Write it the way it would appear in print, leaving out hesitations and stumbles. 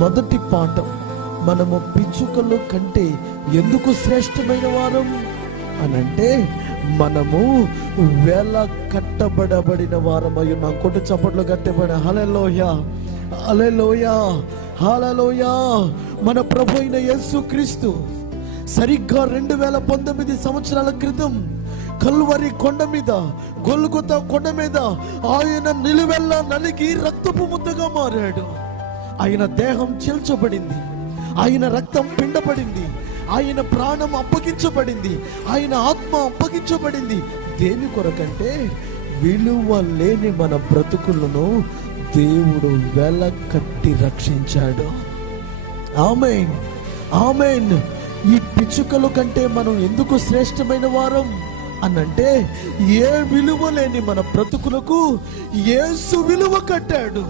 మొదటి పాఠం, మనము పిచ్చుకల కంటే ఎందుకు శ్రేష్టమైన వారం అనంటే, మనము వేళ కట్టబడబడిన వారమై ఉన్నాం. కొట్టు చప్పట్లు కట్టబడిన హల్లెలూయా, హల్లెలూయా, హల్లెలూయా. మన ప్రభు అయిన యేసుక్రీస్తు సరిగ్గా 2019 సంవత్సరాల క్రితం కల్వరి కొండ మీద, గొల్గొతా కొండ మీద ఆయన నిలువెల్లా నలిగి రక్తపు ముద్దగా మారాడు. ఆయన దేహం చీల్చబడింది, ఆయన రక్తం పిండబడింది, ఆయన ప్రాణం అప్పగించబడింది, ఆయన ఆత్మ అప్పగించబడింది. దేని కొరకంటే, విలువ లేని మన బ్రతుకులను దేవుడు వెల కట్టి రక్షించాడు. ఆమేన్, ఆమేన్. ఈ పిచ్చుకల కంటే మనం ఎందుకు శ్రేష్టమైన వారం అనంటే, ఏ విలువ లేని మన బ్రతుకులకు యేసు విలువ కట్టాడు.